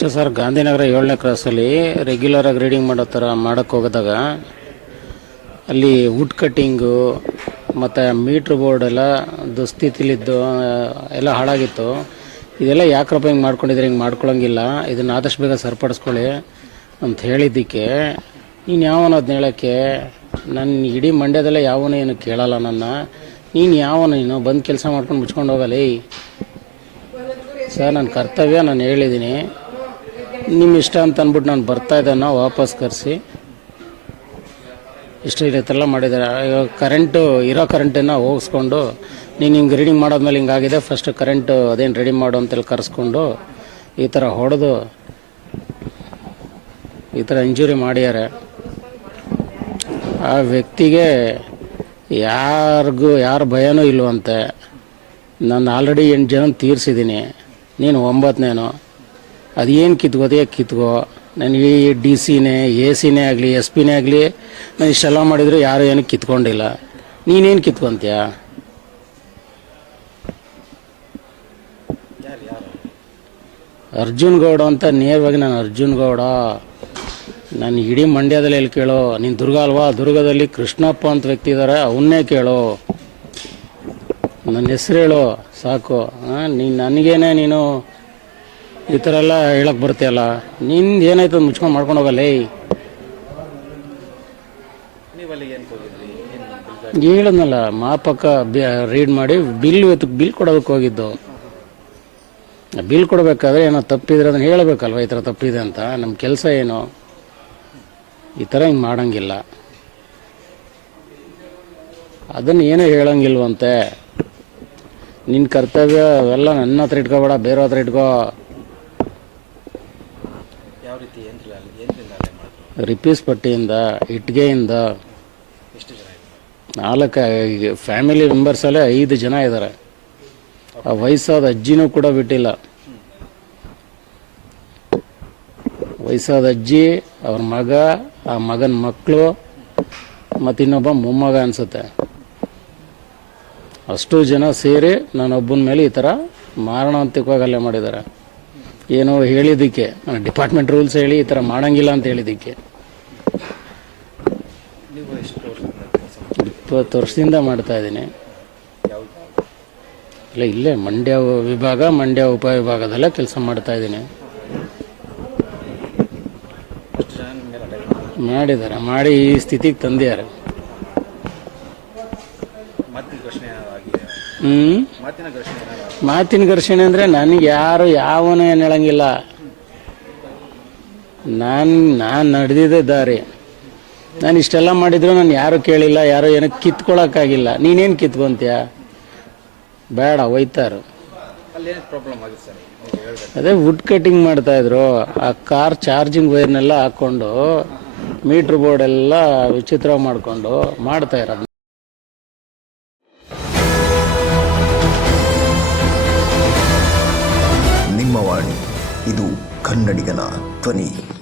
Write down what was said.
Sir. Gandhinagar ಏಳನೇ ಕ್ರಾಸಲ್ಲಿ regular ಆಗಿ reading ಮಾಡೋ ಥರ ಮಾಡೋಕ್ಕೆ ಹೋಗಿದಾಗ ಅಲ್ಲಿ ವುಡ್ ಕಟ್ಟಿಂಗು ಮತ್ತು ಮೀಟ್ರ್ ಬೋರ್ಡ್ ಎಲ್ಲ ದುಸ್ಥಿತಿಲಿದ್ದು ಎಲ್ಲ ಹಾಳಾಗಿತ್ತು. ಇದೆಲ್ಲ ಯಾಕ್ರಪ್ಪ ಹಿಂಗೆ ಮಾಡ್ಕೊಂಡಿದ್ರೆ ಹಿಂಗೆ ಮಾಡ್ಕೊಳ್ಳೋಂಗಿಲ್ಲ ಇದನ್ನು ಆದಷ್ಟು ಬೇಗ ಸರಿಪಡಿಸ್ಕೊಳ್ಳಿ ಅಂತ ಹೇಳಿದ್ದಕ್ಕೆ ನೀನು ಯಾವನ ಅದನ್ನ ಹೇಳೋಕ್ಕೆ ನನ್ನ ಇಡೀ ಮಂಡ್ಯದಲ್ಲೇ ಯಾವನು ಏನು ಕೇಳಲ್ಲ ನನ್ನ. ನೀನು ಯಾವನು ನೀನು? ಬಂದು ಕೆಲಸ ಮಾಡ್ಕೊಂಡು ಮುಚ್ಕೊಂಡು ಹೋಗಲಿ ಸರ್ ನನ್ನ ಕರ್ತವ್ಯ ನಾನು ಹೇಳಿದ್ದೀನಿ. ನಿಮ್ಮ ಇಷ್ಟ ಅಂತ ಅಂದ್ಬಿಟ್ಟು ನಾನು ಬರ್ತಾ ಇದ್ದಾನ ವಾಪಸ್ ಕರೆಸಿ. ಇಷ್ಟ ಇರತ್ತೆಲ್ಲ ಮಾಡಿದ್ದಾರೆ. ಇವಾಗ ಕರೆಂಟು ಇರೋ ಕರೆಂಟನ್ನು ಹೋಗಿಸ್ಕೊಂಡು, ನೀನು ಹಿಂಗೆ ರೀಡಿಂಗ್ ಮಾಡೋದ್ಮೇಲೆ ಹಿಂಗಾಗಿದೆ ಫಸ್ಟ್ ಕರೆಂಟು ಅದೇನು ರೆಡಿ ಮಾಡು ಅಂತೇಳಿ ಕರೆಸ್ಕೊಂಡು, ಈ ಥರ ಹೊಡೆದು, ಈ ಥರ ಇಂಜುರಿ ಮಾಡ್ಯಾರೆ ಆ ವ್ಯಕ್ತಿಗೆ ಯಾರಿಗೂ, ಯಾರ ಭಯನೂ ಇಲ್ವಂತೆ. ನಾನು ಆಲ್ರೆಡಿ ಎಂಟು ಜನ ತೀರಿಸಿದ್ದೀನಿ. ನೀನು ಒಂಬತ್ತನೇನು ಅದೇನು ಕಿತ್ಕೋದೇ ಕಿತ್ಕೋ ನನಗೆ ಡಿ ಸಿನೇ, ಎ ಸಿನೇ ಆಗಲಿ, ಎಸ್ ಪಿನೇ ಆಗಲಿ, ನಾನು ಇಷ್ಟೆಲ್ಲ ಮಾಡಿದ್ರು ಯಾರು ಏನು ಕಿತ್ಕೊಂಡಿಲ್ಲ. ನೀನೇನು ಕಿತ್ಕೊಂತೀಯ ಅರ್ಜುನ್ ಗೌಡ ಅಂತ ನೇರವಾಗಿ ನಾನು ಅರ್ಜುನ್ ಗೌಡ. ನಾನು ಇಡೀ ಮಂಡ್ಯದಲ್ಲಿ ಎಲ್ಲಿ ಕೇಳೋ, ನೀನು ದುರ್ಗ ಅಲ್ವಾ? ದುರ್ಗದಲ್ಲಿ ಕೃಷ್ಣಪ್ಪ ಅಂತ ವ್ಯಕ್ತಿ ಇದ್ದಾರೆ ಅವನ್ನೇ ಕೇಳೋ. ನನ್ನ ಹೆಸರು ಹೇಳು, ಸಾಕು. ನೀನು ನನಗೇನೆ ನೀನು ಈ ಥರ ಎಲ್ಲ ಹೇಳಕ್ ಬರ್ತೀಯಲ್ಲ? ನಿಂದು ಏನಾಯ್ತು ಮುಚ್ಕೊಂಡು ಮಾಡ್ಕೊಂಡು ಹೋಗಲ್ಲ ಹೇಳದ್ನಲ್ಲ, ಮಾಪಕ ರೀಡ್ ಮಾಡಿ ಬಿಲ್ ಬಿಲ್ ಕೊಡೋದಕ್ಕೆ ಹೋಗಿದ್ದು. ಬಿಲ್ ಕೊಡಬೇಕಾದ್ರೆ ಏನೋ ತಪ್ಪಿದ್ರೆ ಅದನ್ನ ಹೇಳಬೇಕಲ್ವ, ಈ ಥರ ತಪ್ಪಿದೆ ಅಂತ? ನಮ್ಮ ಕೆಲಸ ಏನು? ಈ ಥರ ಹಿಂಗೆ ಮಾಡಂಗಿಲ್ಲ. ಅದನ್ನು ಏನೂ ಹೇಳಂಗಿಲ್ವಂತೆ? ನಿನ್ನ ಕರ್ತವ್ಯ ಅವೆಲ್ಲ ನನ್ನ ಹತ್ರ ಇಟ್ಕೋಬೇಡ, ಬೇರೆ ಹತ್ರ ಇಟ್ಕೋ ಯಾವ ರೀತಿ ಏನ್ರಿಲ್ಲ ಅಲ್ಲಿ ಏನ್ರಿಂದ ಅಲ್ಲೇ ಮಾಡಿದ್ರು ರಿಪೀಸ್ ಪಟ್ಟಿಯಿಂದ ಇಟ್ಗೆಯಿಂದ ನಾಲ್ಕು ಫ್ಯಾಮಿಲಿ ಮೆಂಬರ್ಸಲ್ಲೇ ಐದು ಜನ ಇದ್ದಾರೆ ಆ ವಯಸ್ಸಾದ ಅಜ್ಜಿನೂ ಕೂಡ ಬಿಟ್ಟಿಲ್ಲ. ವಯಸ್ಸಾದ ಅಜ್ಜಿ ಅವ್ರ ಮಗ ಆ ಮಗನ ಮಕ್ಕಳು ಮತ್ತು ಇನ್ನೊಬ್ಬ ಮೊಮ್ಮಗ ಅನ್ಸುತ್ತೆ. ಅಷ್ಟು ಜನ ಸೇರಿ ನಾನೊಬ್ಬನ ಮೇಲೆ ಈ ಥರ ಮಾರಣಾಂತಿಕವಾಗಿ ಅಲ್ಲೇ ಮಾಡಿದ್ದಾರೆ. ಏನೋ ಹೇಳಿದ್ದಕ್ಕೆ ಡಿಪಾರ್ಟ್ಮೆಂಟ್ ರೂಲ್ಸ್ ಹೇಳಿ ಈ ಥರ ಮಾಡಂಗಿಲ್ಲ ಅಂತ ಹೇಳಿದ್ದಕ್ಕೆ. ಇಪ್ಪತ್ತು ವರ್ಷದಿಂದ ಮಾಡ್ತಾ ಇದ್ದೀನಿ. ಇಲ್ಲ, ಇಲ್ಲೇ ಮಂಡ್ಯ ವಿಭಾಗ, ಮಂಡ್ಯ ಉಪವಿಭಾಗದಲ್ಲೇ ಕೆಲಸ ಮಾಡ್ತಾ ಇದ್ದೀನಿ. ಮಾಡಿದ್ದಾರೆ ಮಾಡಿ ಈ ಸ್ಥಿತಿಗೆ ತಂದಿದ್ದಾರೆ. ಹ್ಞೂ ಮಾತಿನ ಘರ್ಷಣೆ ಅಂದ್ರೆ ನನಗೆ ಯಾರು ಯಾವನು ಏನು ಹೇಳಂಗಿಲ್ಲ ನಾನು ನಾನು ನಡೆದಿದ್ದೆ ದಾರಿ. ನಾನು ಇಷ್ಟೆಲ್ಲ ಮಾಡಿದ್ರು ನಾನು ಯಾರು ಕೇಳಿಲ್ಲ ಯಾರು ಏನೋ ಕಿತ್ಕೊಳಕ್ಕಾಗಿಲ್ಲ. ನೀನೇನು ಕಿತ್ಕೊಂತೀಯ? ಬೇಡ ಒಯ್ತಾರು. ಅದೇ ವುಡ್ ಕಟಿಂಗ್ ಮಾಡ್ತಾ ಇದ್ರು. ಆ ಕಾರ್ ಚಾರ್ಜಿಂಗ್ ವೈರ್ನೆಲ್ಲ ಹಾಕೊಂಡು ಮೀಟ್ರ್ ಬೋರ್ಡ್ ಎಲ್ಲ ವಿಚಿತ್ರ ಮಾಡಿಕೊಂಡು ಮಾಡ್ತಾ ಇರೋದು. ಇದು ಕನ್ನಡಿಗನ ಧ್ವನಿ.